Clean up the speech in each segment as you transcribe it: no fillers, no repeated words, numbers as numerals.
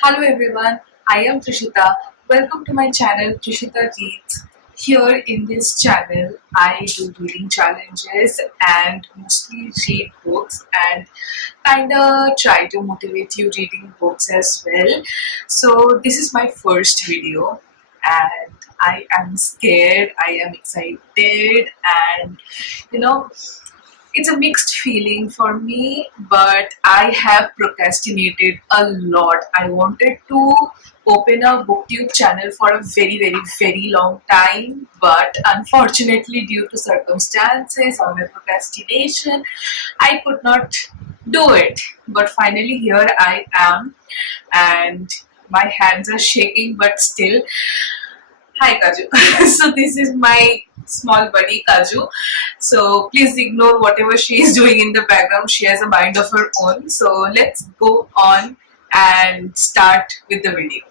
Hello everyone, I am Trishita. Welcome to my channel Trishita Reads. Here in this channel, I do reading challenges and mostly read books and kinda try to motivate you reading books as well. So this is my first video and I am scared, I am excited and you know it's a mixed feeling for me, but I have procrastinated a lot. I wanted to open a booktube channel for a very long time, but unfortunately due to circumstances or my procrastination I could not do it. But finally here I am, and my hands are shaking, but still. Hi Kaju. So this is my small buddy Kaju. So please ignore whatever she is doing in the background. She has a mind of her own. So let's go on and start with the video.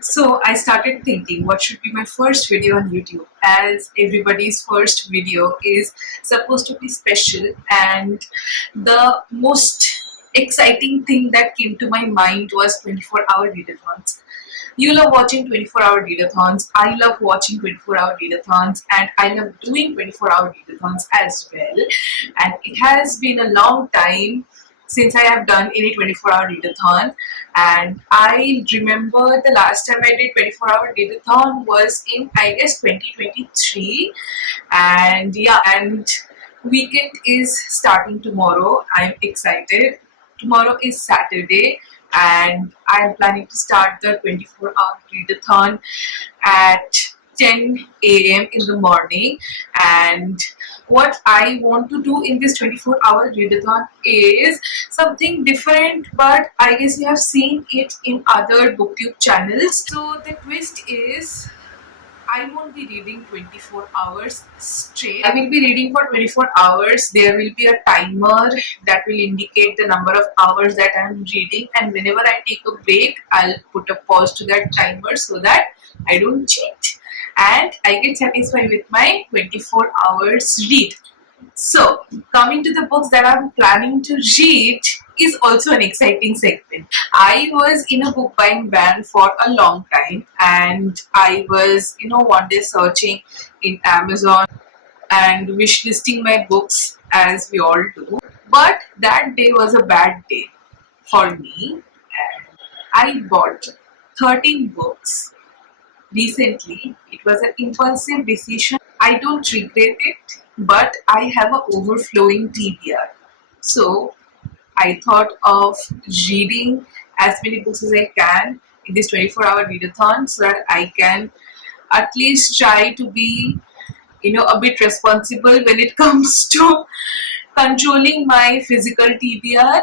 So I started thinking what should be my first video on YouTube, as everybody's first video is supposed to be special, and the most exciting thing that came to my mind was 24-hour readathons. You love watching 24-hour readathons. I love watching 24-hour readathons, and I love doing 24-hour readathons as well. And it has been a long time since I have done any 24-hour readathon, and I remember the last time I did 24-hour readathon was in, I guess, 2023. And yeah, and weekend is starting tomorrow. I'm excited. Tomorrow is Saturday and I'm planning to start the 24-hour readathon at 10 a.m. in the morning. And what I want to do in this 24-hour readathon is something different, but I guess you have seen it in other booktube channels. So the twist is I won't be reading 24 hours straight. I will be reading for 24 hours. There will be a timer that will indicate the number of hours that I am reading, and whenever I take a break, I'll put a pause to that timer so that I don't cheat and I get satisfied with my 24 hours read. So, coming to the books that I'm planning to read is also an exciting segment. I was in a book buying ban for a long time, and I was, one day searching in Amazon and wishlisting my books as we all do. But that day was a bad day for me, and I bought 13 books recently. It was an impulsive decision. I don't regret it, but I have an overflowing TBR. So I thought of reading as many books as I can in this 24-hour readathon so that I can at least try to be, a bit responsible when it comes to controlling my physical TBR.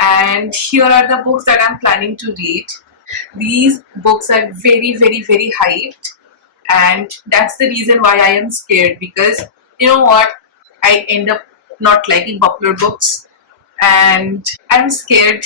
And here are the books that I'm planning to read. These books are very hyped, and that's the reason why I am scared, because you know what, I end up not liking popular books and I'm scared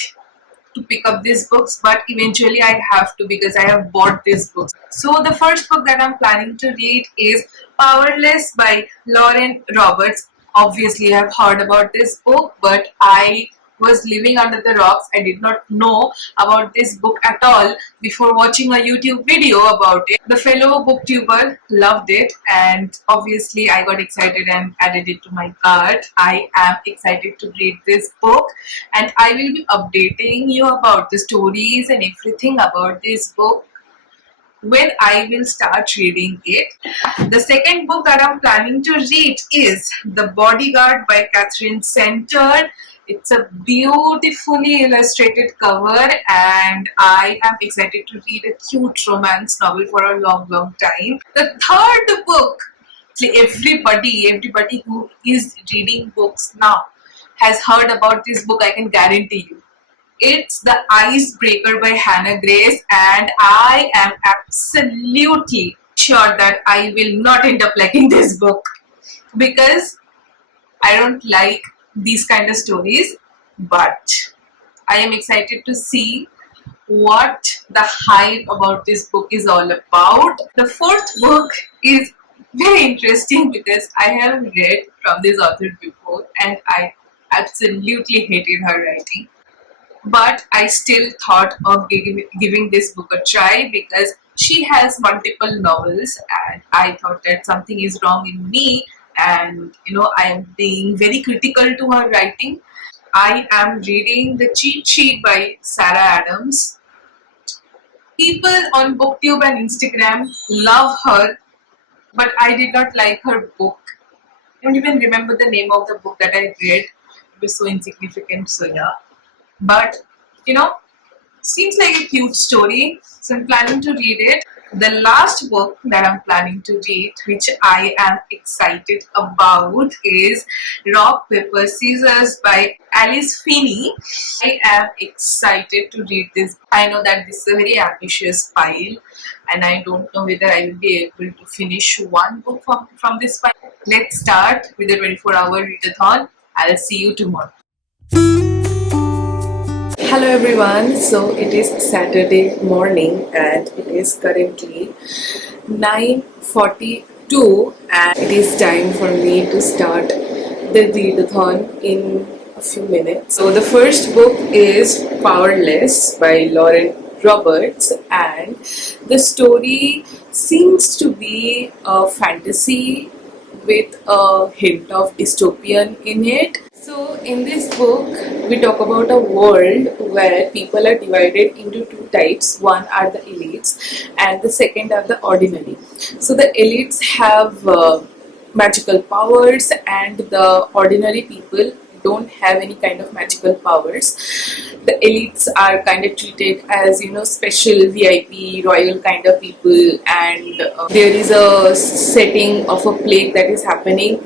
to pick up these books, but eventually I have to because I have bought these books. So the first book that I'm planning to read is Powerless by Lauren Roberts. Obviously I have heard about this book, but I was living under the rocks. I did not know about this book at all before watching a YouTube video about it. The fellow booktuber loved it, and obviously I got excited and added it to my cart. I am excited to read this book, and I will be updating you about the stories and everything about this book when I will start reading it. The second book that I'm planning to read is The Bodyguard by Catherine Center. It's a beautifully illustrated cover, and I am excited to read a cute romance novel for a long time. The third book, everybody who is reading books now has heard about this book, I can guarantee you. It's The Icebreaker by Hannah Grace, and I am absolutely sure that I will not end up liking this book because I don't like these kind of stories, but I am excited to see what the hype about this book is all about. The fourth book is very interesting because I have read from this author before and I absolutely hated her writing. But I still thought of giving this book a try because she has multiple novels, and I thought that something is wrong in me, and I am being very critical to her writing. I am reading The Cheat Sheet by Sarah Adams. People on BookTube and Instagram love her, but I did not like her book. I don't even remember the name of the book that I read. It was so insignificant, so yeah. But you know, seems like a cute story, so I'm planning to read it. The last book that I'm planning to read, which I am excited about, is Rock, Paper, Scissors by Alice Finney. I am excited to read this. I know that this is a very ambitious pile, and I don't know whether I will be able to finish one book from this pile. Let's start with the 24-hour readathon. I'll see you tomorrow. Hello everyone, so it is Saturday morning and it is currently 9:42 and it is time for me to start the readathon in a few minutes. So the first book is Powerless by Lauren Roberts, and the story seems to be a fantasy with a hint of dystopian in it. So, in this book, we talk about a world where people are divided into two types. One are the elites, and the second are the ordinary. So, the elites have magical powers, and the ordinary people don't have any kind of magical powers. The elites are kind of treated as special VIP royal kind of people, and there is a setting of a plague that is happening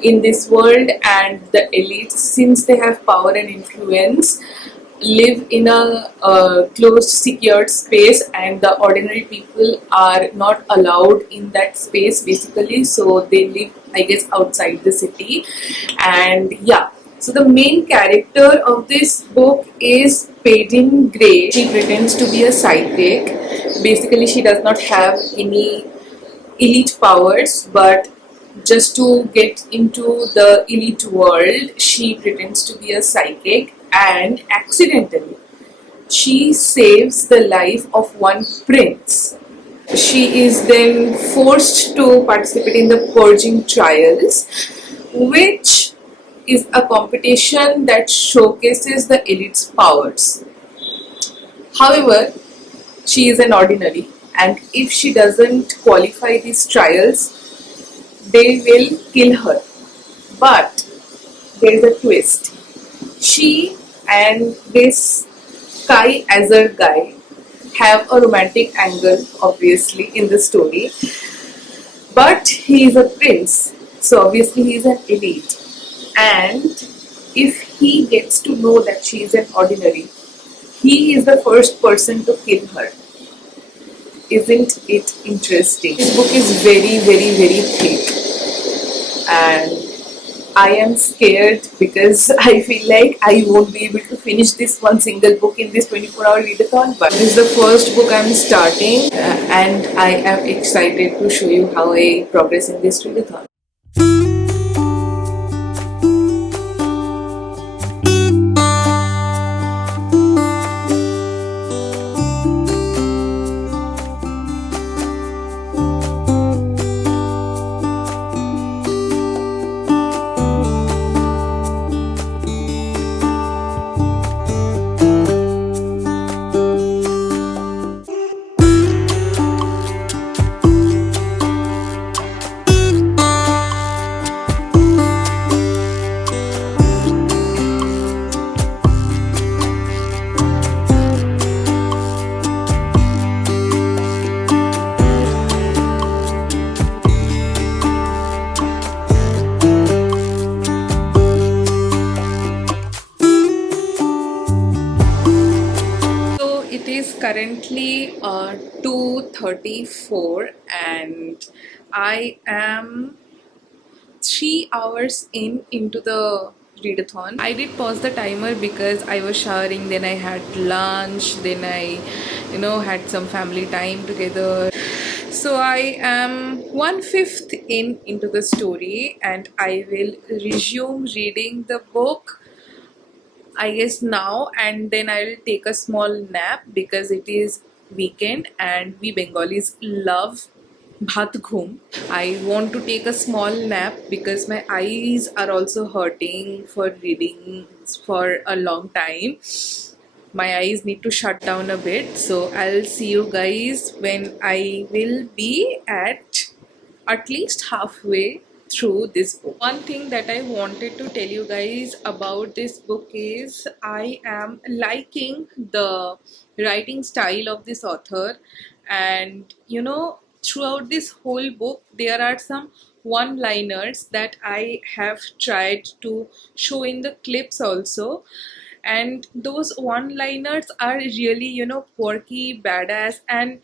in this world, and the elites, since they have power and influence, live in a closed secured space, and the ordinary people are not allowed in that space basically, so they live, I guess, outside the city. And yeah, so the main character of this book is Peyton Gray. She pretends to be a psychic. Basically, she does not have any elite powers, but just to get into the elite world, she pretends to be a psychic, and accidentally she saves the life of one prince. She is then forced to participate in the purging trials, which is a competition that showcases the elite's powers. However, she is an ordinary, and if she doesn't qualify these trials, they will kill her. But there is a twist. She and this Kai Azar guy have a romantic angle, obviously, in the story. But he is a prince, so obviously he is an elite. And if he gets to know that she is an ordinary, he is the first person to kill her. Isn't it interesting? This book is very, very, very thick, and I am scared because I feel like I won't be able to finish this one single book in this 24-hour readathon. But this is the first book I'm starting, and I am excited to show you how I progress in this readathon. Currently 2:34 and I am 3 hours into the readathon. I did pause the timer because I was showering, then I had lunch, then I had some family time together. So I am one fifth into the story, and I will resume reading the book, I guess now, and then I'll take a small nap because it is weekend and we Bengalis love bhat ghum. I want to take a small nap because my eyes are also hurting for reading for a long time. My eyes need to shut down a bit. So I'll see you guys when I will be at least halfway through this book. One thing that I wanted to tell you guys about this book is I am liking the writing style of this author, and throughout this whole book there are some one liners that I have tried to show in the clips also, and those one liners are really quirky, badass, and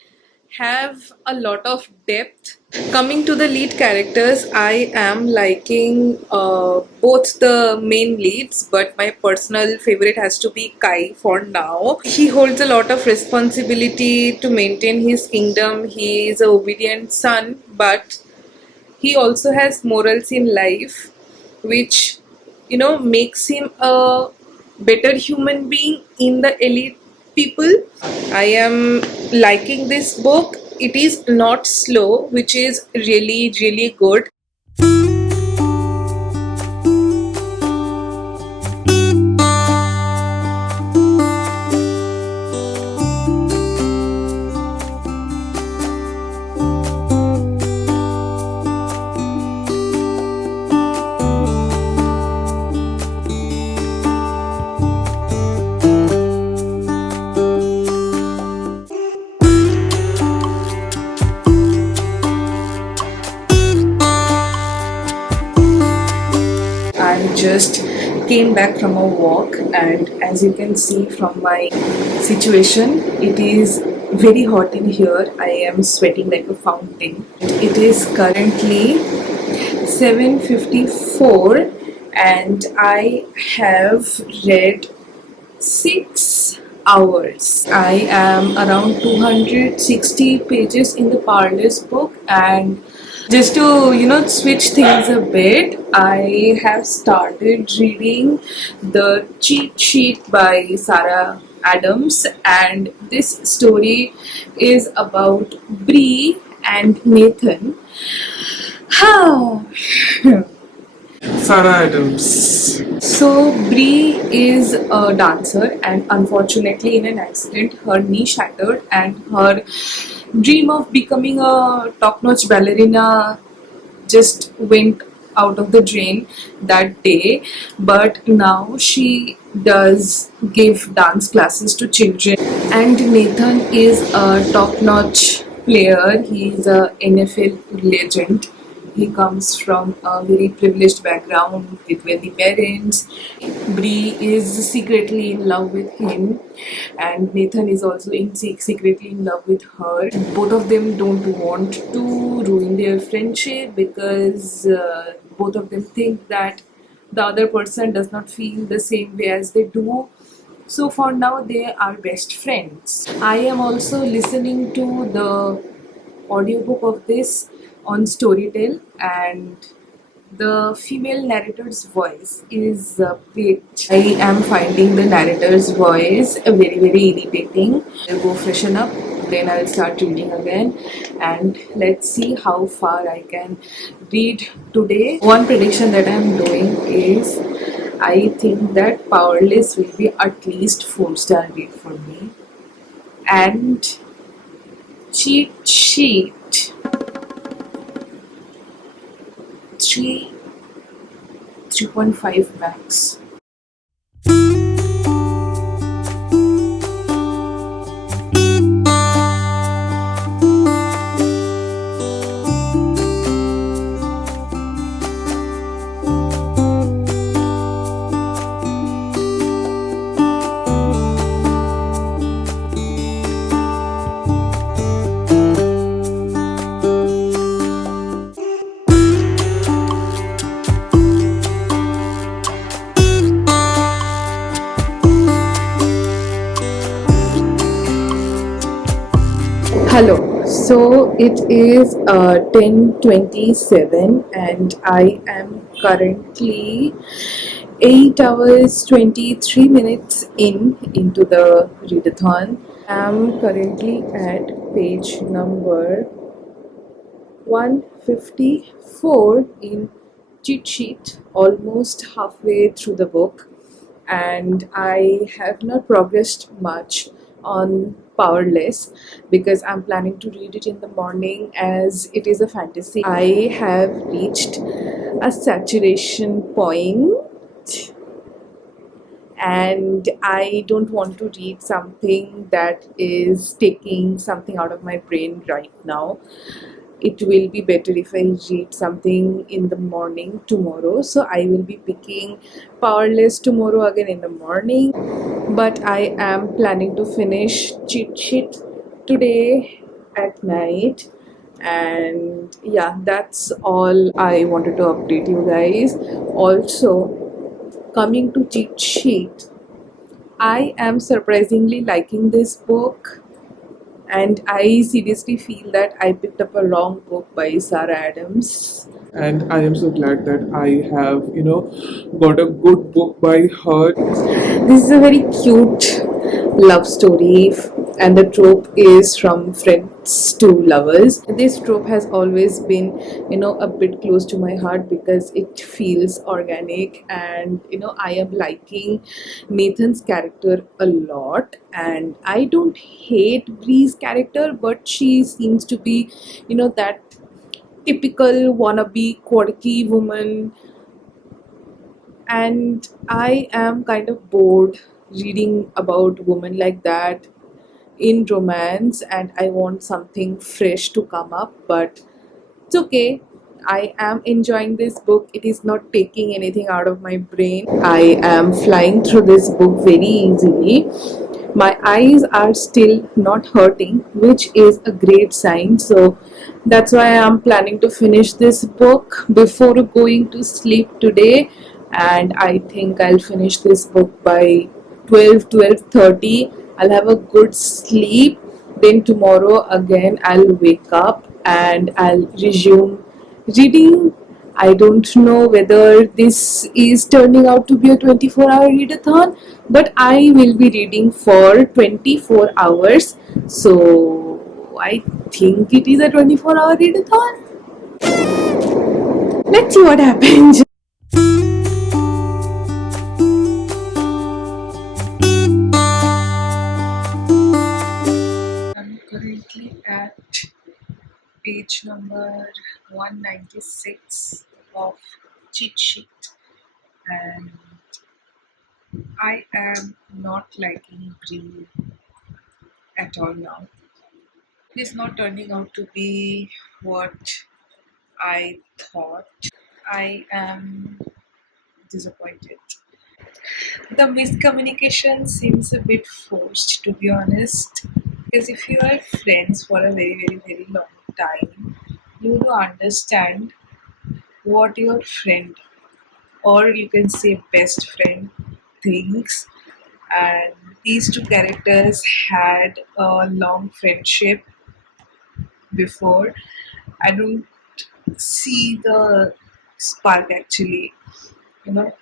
have a lot of depth. Coming to the lead characters, I am liking both the main leads, but my personal favorite has to be Kai for now. He holds a lot of responsibility to maintain his kingdom. He is an obedient son, but he also has morals in life, which makes him a better human being in the elite people. I am liking this book. It is not slow, which is really good. I just came back from a walk, and as you can see from my situation, it is very hot in here. I am sweating like a fountain. It is currently 7:54 and I have read 6 hours. I am around 260 pages in the Powerless book, and just to switch things a bit, I have started reading the cheat sheet by Sarah Adams, and this story is about Bree and Nathan. Sarah Adams. So Bree is a dancer, and unfortunately in an accident her knee shattered, and her dream of becoming a top-notch ballerina just went out of the drain that day. But now she does give dance classes to children, and Nathan is a top-notch player. He is a NFL legend. He comes from a very privileged background with wealthy parents. Bree is secretly in love with him, and Nathan is also secretly in love with her. Both of them don't want to ruin their friendship because both of them think that the other person does not feel the same way as they do. So for now, they are best friends. I am also listening to the audiobook of this on Storytel, and the female narrator's voice is bit. I am finding the narrator's voice very irritating. I'll go freshen up, then I'll start reading again, and let's see how far I can read today. One prediction that I'm doing is I think that Powerless will be at least 4-star read for me, and cheat sheet 3.5 max. Hello. So it is 10:27 and I am currently 8 hours 23 minutes into the readathon. I'm currently at page number 154 in cheat sheet, almost halfway through the book, and I have not progressed much on Powerless because I'm planning to read it in the morning as it is a fantasy. I have reached a saturation point and I don't want to read something that is taking something out of my brain right now. It will be better if I read something in the morning tomorrow. So I will be picking Powerless tomorrow again in the morning. But I am planning to finish cheat sheet today at night. And yeah, that's all I wanted to update you guys. Also, coming to cheat sheet, I am surprisingly liking this book, and I seriously feel that I picked up a wrong book by Sarah Adams. And I am so glad that I have, got a good book by her. This is a very cute love story, and the trope is from friends to lovers. This trope has always been, a bit close to my heart because it feels organic, and I am liking Nathan's character a lot. And I don't hate Bree's character, but she seems to be, that typical wannabe quirky woman, and I am kind of bored reading about women like that in romance, and I want something fresh to come up, but it's okay. I am enjoying this book. It is not taking anything out of my brain. I am flying through this book very easily. My eyes are still not hurting, which is a great sign. So that's why I'm planning to finish this book before going to sleep today. And I think I'll finish this book by 12:30. I'll have a good sleep. Then tomorrow again I'll wake up and I'll resume reading. I don't know whether this is turning out to be a 24-hour readathon, but I will be reading for 24 hours. So I think it is a 24-hour readathon. Let's see what happens. I'm currently at page number 196 of cheat sheet, and I am not liking Bree at all now. It is not turning out to be what I thought. I am disappointed. The miscommunication seems a bit forced, to be honest. Because if you are friends for a very, very, very long time, you do understand what your friend, or you can say best friend, thinks. And these two characters had a long friendship before. I don't see the spark actually, you know,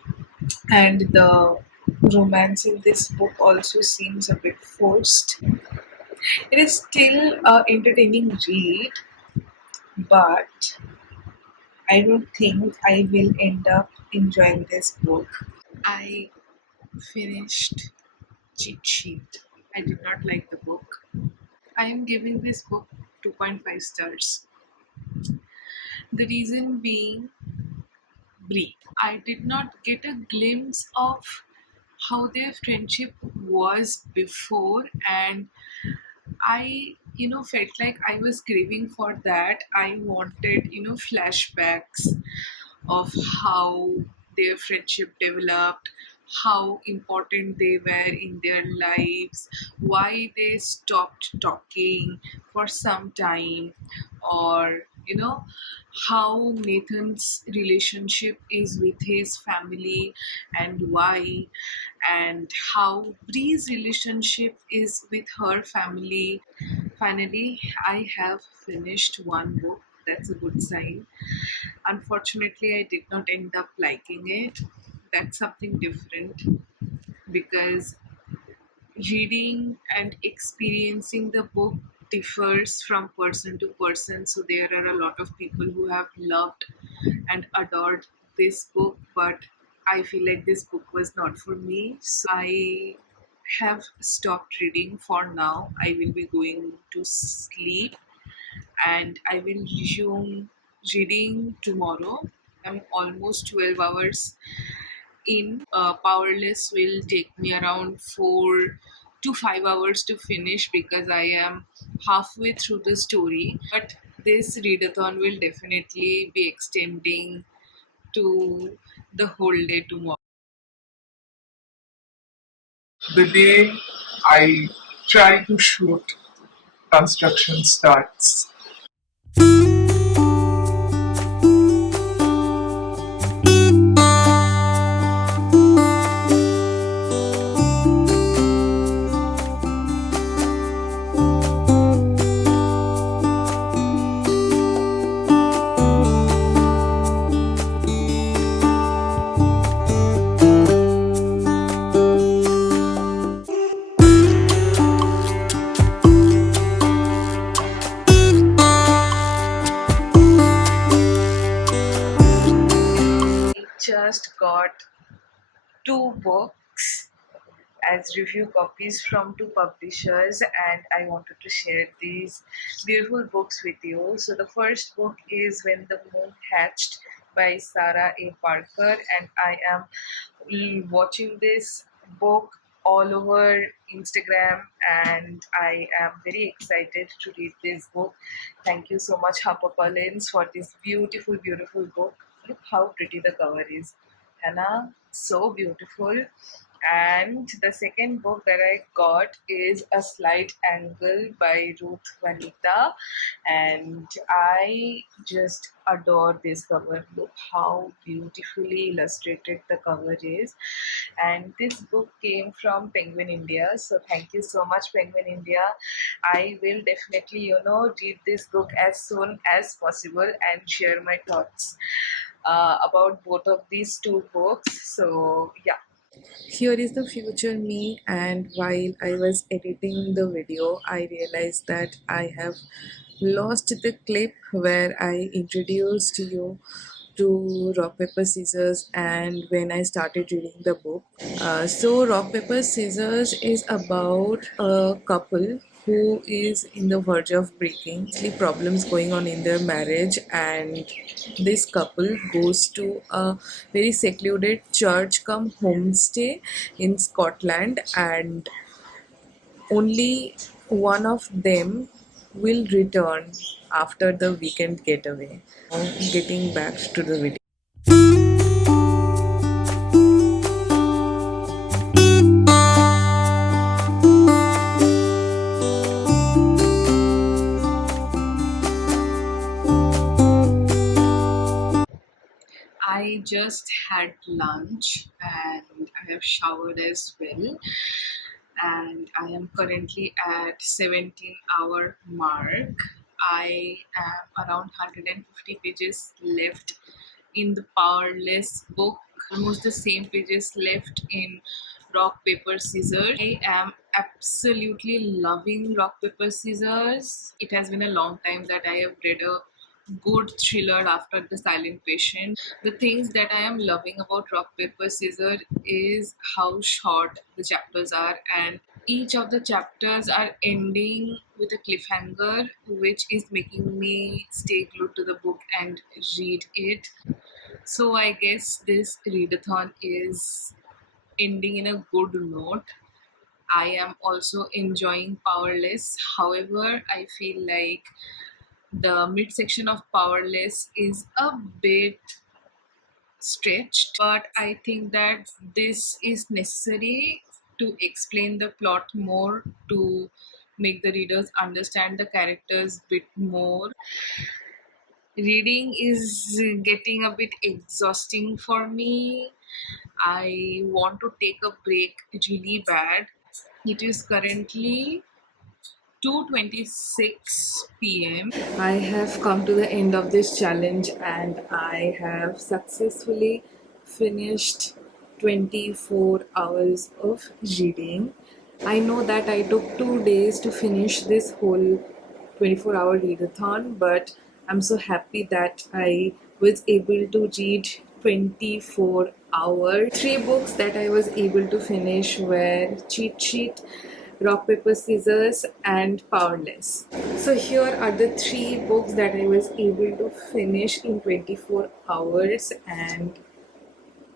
and the romance in this book also seems a bit forced. It is still a entertaining read, but I don't think I will end up enjoying this book. I finished Cheat Sheet. I did not like the book. I am giving this book 2.5 stars. The reason being Brie. I did not get a glimpse of how their friendship was before, and I, felt like I was craving for that. I wanted, flashbacks of how their friendship developed, how important they were in their lives, why they stopped talking for some time, or how Nathan's relationship is with his family and why, and how Bree's relationship is with her family Finally, I have finished one book. That's a good sign. Unfortunately, I did not end up liking it. That's something different because reading and experiencing the book differs from person to person. So there are a lot of people who have loved and adored this book, but I feel like this book was not for me. So I have stopped reading for now. I will be going to sleep and I will resume reading tomorrow. I'm almost 12 hours in. Powerless will take me around 4 to 5 hours to finish because I am halfway through the story. But this readathon will definitely be extending to the whole day tomorrow. The day I try to shoot, construction starts. I just got two books as review copies from two publishers, and I wanted to share these beautiful books with you. So the first book is When the Moon Hatched by Sarah A. Parker, and I am watching this book all over Instagram, and I am very excited to read this book. Thank you so much, HarperCollins, for this beautiful, beautiful book. Look how pretty the cover is. Hannah, so beautiful. And the second book that I got is A Slight Angle by Ruth Vanita, and I just adore this cover. Look how beautifully illustrated the cover is. And this book came from Penguin India, so thank you so much, Penguin India. I will definitely, read this book as soon as possible and share my thoughts about both of these two books. So yeah, here is the future me, and while I was editing the video, I realized that I have lost the clip where I introduced you to rock paper scissors and when I started reading the book. So rock paper scissors is about a couple who is in the verge of breaking, problems going on in their marriage, and this couple goes to a very secluded church come homestay in Scotland, and only one of them will return after the weekend getaway. Now, getting back to the video. I just had lunch and I have showered as well, and I am currently at 17-hour mark. I am around 150 pages left in the Powerless book, almost the same pages left in Rock Paper Scissors. I am absolutely loving Rock Paper Scissors. It has been a long time that I have read a good thriller after The Silent Patient. The things that I am loving about Rock Paper Scissors is how short the chapters are, and each of the chapters are ending with a cliffhanger, which is making me stay glued to the book and read it. So I guess this readathon is ending in a good note. I am also enjoying Powerless. However, I feel like the midsection of Powerless is a bit stretched, but I think that this is necessary to explain the plot more, to make the readers understand the characters bit more. Reading is getting a bit exhausting for me. I want to take a break really bad. It is currently 2:26 p.m. I have come to the end of this challenge and I have successfully finished 24 hours of reading. I know that I took 2 days to finish this whole 24-hour readathon, but I'm so happy that I was able to read 24 hours. Three books that I was able to finish were Cheat Sheet, Rock, Paper, Scissors, and Powerless. So here are the three books that I was able to finish in 24 hours, and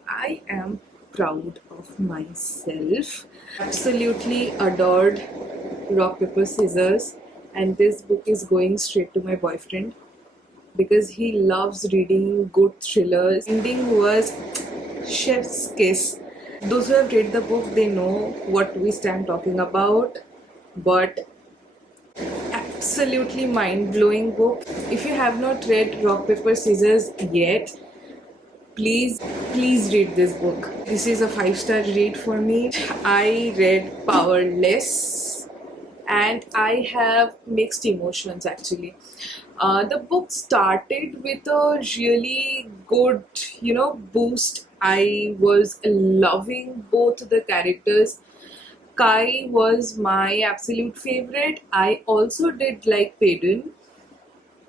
I am proud of myself. Absolutely adored Rock, Paper, Scissors, and this book is going straight to my boyfriend because he loves reading good thrillers. Ending was chef's kiss. Those who have read the book, they know what twist I'm talking about, but absolutely mind-blowing book. If you have not read Rock, Paper, Scissors yet, please read this book. This is a 5-star read for me. I read Powerless and I have mixed emotions actually. The book started with a really good, boost. I was loving both the characters. Kai was my absolute favorite. I also did like Payden.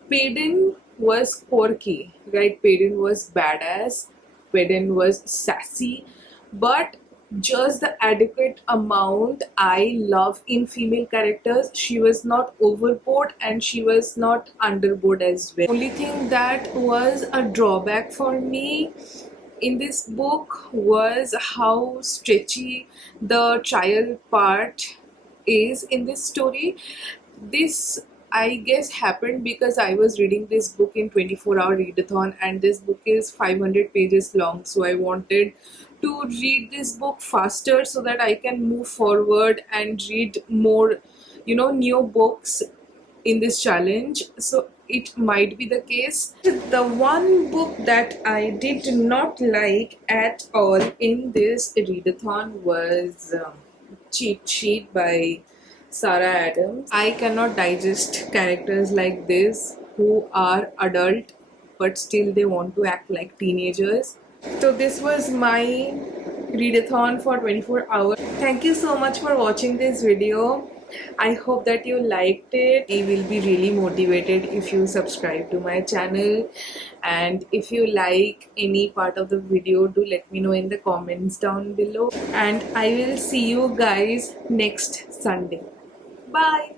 Payden was quirky, right? Payden was badass. Payden was sassy, but just the adequate amount I love in female characters. She was not overboard and she was not underboard as well. Only thing that was a drawback for me in this book was how stretchy the trial part is in this story. This, I guess, happened because I was reading this book in 24-hour readathon, and this book is 500 pages long, so I wanted to read this book faster so that I can move forward and read more, new books in this challenge. So it might be the case. The one book that I did not like at all in this readathon was Cheat Sheet by Sarah Adams. I cannot digest characters like this who are adult but still they want to act like teenagers. So this was my readathon for 24 hours. Thank you so much for watching this video. I hope that you liked it. I will be really motivated if you subscribe to my channel, and if you like any part of the video, do let me know in the comments down below, and I will see you guys next Sunday. Bye.